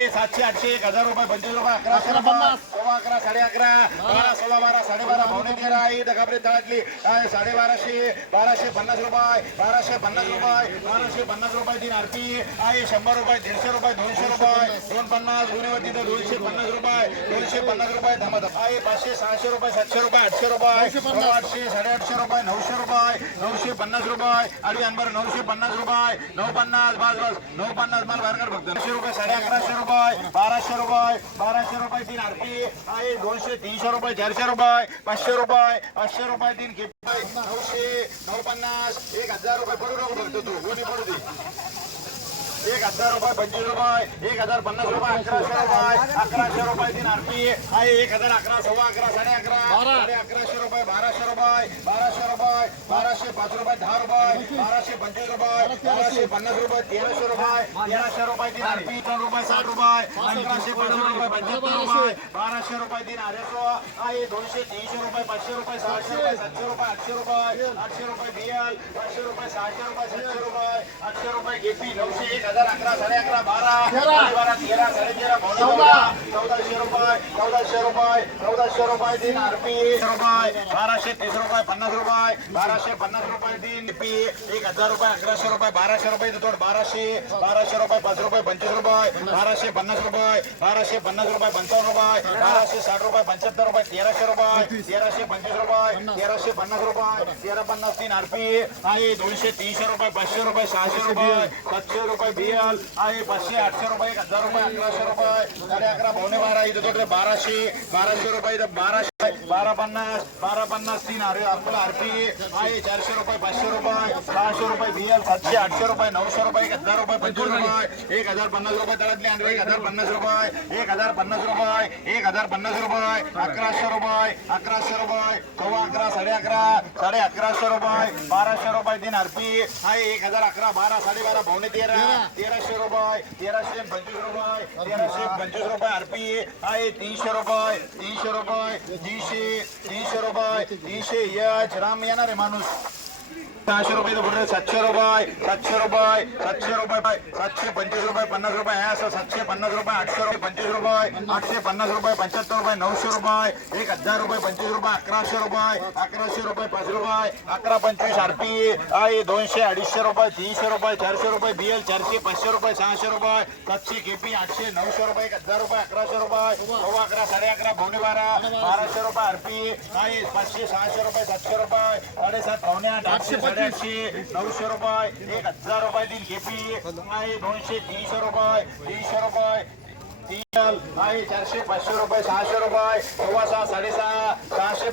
सातशे आठशे एक हजार रुपये पंचवीस रुपये अकराशे रुपये सव्वा अकरा साडे अकरा बारा सव्वा बारा साडेबारा पावणे तेरा आई दगाबरे तळातली साडेबाराशे बाराशे पन्नास रुपये बाराशे पन्नास रुपये बाराशे पन्नास रुपये तीन आरती आहे शंभर रुपये दीडशे रुपये दोनशे रुपये दोन पन्नास गुन्हेवरती तर दोनशे पन्नास रुपये दोनशे पन्नास रुपये थांबत आहे पाचशे सहाशे रुपये सातशे रुपये आठशे रुपये आठशे साडेआठशे रुपये नऊशे रुपये नऊशे पन्नास रुपये. आणि अनबर नऊशे पन्नास रुपये. नऊ पन्नास बस बस. नऊ पन्नास माल बाहेर फक्त. नऊशे रुपये साडे अकराशे रुपये बाराशे रुपये बाराशे रुपये तीन आरती आहे. दोनशे तीनशे रुपये चारशे रुपये पाचशे रुपये पाचशे रुपये तीन किती नऊशे नऊ पन्नास एक हजार रुपये पडू नको फक्त तू. कोणी पडू दे. एक हजार रुपये पंचवीस रुपये एक हजार पन्नास रुपये अकराशे रुपये अकराशे रुपये तीन आरती आहे. एक हजार अकरा सव्वा अकरा साडे अकरा साडे अकराशे रुपये बाराशे रुपये बाराशे रुपये बाराशे पाच रुपये दहा रुपये बाराशे पंचवीस रुपये बाराशे पन्नास रुपये तेराशे रुपये तेराशे रुपये तीन आरती तीन रुपये साठ रुपये अकराशे पन्नास रुपये पंच्याहत्तर रुपये बाराशे रुपये तीन अडीचशे आहे दोनशे तीनशे रुपये पाचशे रुपये सहाशे रुपये सातशे रुपये आठशे रुपये आठशे रुपये बियाल पाचशे रुपये सहाशे रुपये सातशे रुपये आठशे रुपये नऊशे एक हजार अकरा साडे अकरा बारा. तेरा. साडे तेरा पावणे चौदा. चौदाशे रुपये चौदाशे रुपये चौदाशे रुपये तीन आरपी. रुपये बाराशे तीस रुपये पन्नास रुपये. बाराशे पन्नास रुपये तीन पी. एक हजार रुपये अकराशे रुपये बाराशे रुपये तोड बाराशे. बाराशे रुपये पाच रुपये पंचवीस रुपये. बाराशे पन्नास रुपये. बाराशे पन्नास रुपये पंचावन्न रुपये. बाराशे साठ रुपये पंच्याहत्तर रुपये तेराशे रुपये. तेराशे पंचवीस रुपये. तेराशे पन्नास रुपये. तेरा पन्नास तीन आरपी. आहे दोनशे तीनशे रुपये पाचशे रुपये सहाशे पाचशे रुपये सातशे रुपये बियल आहे पाचशे आठशे रुपये हजार रुपये अकराशे रुपये साडे अकरा पावणे बारा इथं तो बाराशे बाराशे रुपये इथं बारा पन्नास बारा पन्नास तीन अरे आपला आरपी आहे चारशे रुपये पाचशे रुपये सहाशे रुपये बिएल सातशे आठशे रुपये नऊशे रुपये एक हजार रुपये पंचवीस रुपये एक हजार पन्नास रुपये तळातले आणि एक हजार पन्नास रुपये एक हजार पन्नास रुपये एक हजार पन्नास रुपये अकराशे रुपये अकराशे रुपये सव्वा अकरा साडे अकरा साडे अकराशे रुपये बाराशे रुपये तीन आरपी आहे एक हजार अकरा बारा साडे बारा पावणे तेरा तेराशे रुपये तेराशे पंचवीस रुपये तेराशे पंचवीस रुपये आरपी आहे तीनशे रुपये तीनशे रुपये तीनशे तीनशे रुपये तीनशे यच राम येणार आहे माणूस. सहाशे रुपये तर पुढे सातशे रुपये सातशे रुपये सातशे रुपये सातशे पंचवीस रुपये पन्नास रुपये. आहे असं सातशे पन्नास रुपये आठशे रुपये पंचवीस रुपये आठशे पन्नास रुपये पंच्याहत्तर रुपये नऊशे रुपये एक हजार रुपये पंचवीस रुपये अकराशे रुपये अकराशे रुपये पाच रुपये अकरा पंचवीस आरपी आहे दोनशे अडीचशे रुपये तीनशे रुपये चारशे रुपये बी एल चारशे पाचशे रुपये सहाशे रुपये सातशे केपी आठशे नऊशे रुपये एक हजार रुपये अकराशे रुपये नऊ अकरा साडे अकरा पावणे बारा बाराशे रुपये आरपी आहे पाचशे सहाशे रुपये सातशे रुपये साडेसात पावणे आठ आठशे साडेआठशे नऊशे रुपये एक हजार रुपये दिन घेपी. आहे दोनशे तीनशे रुपये तीनशे रुपये. तीन आहे चारशे पाचशे रुपये सहाशे रुपये. सव्वा सहा साडेसहा सहाशे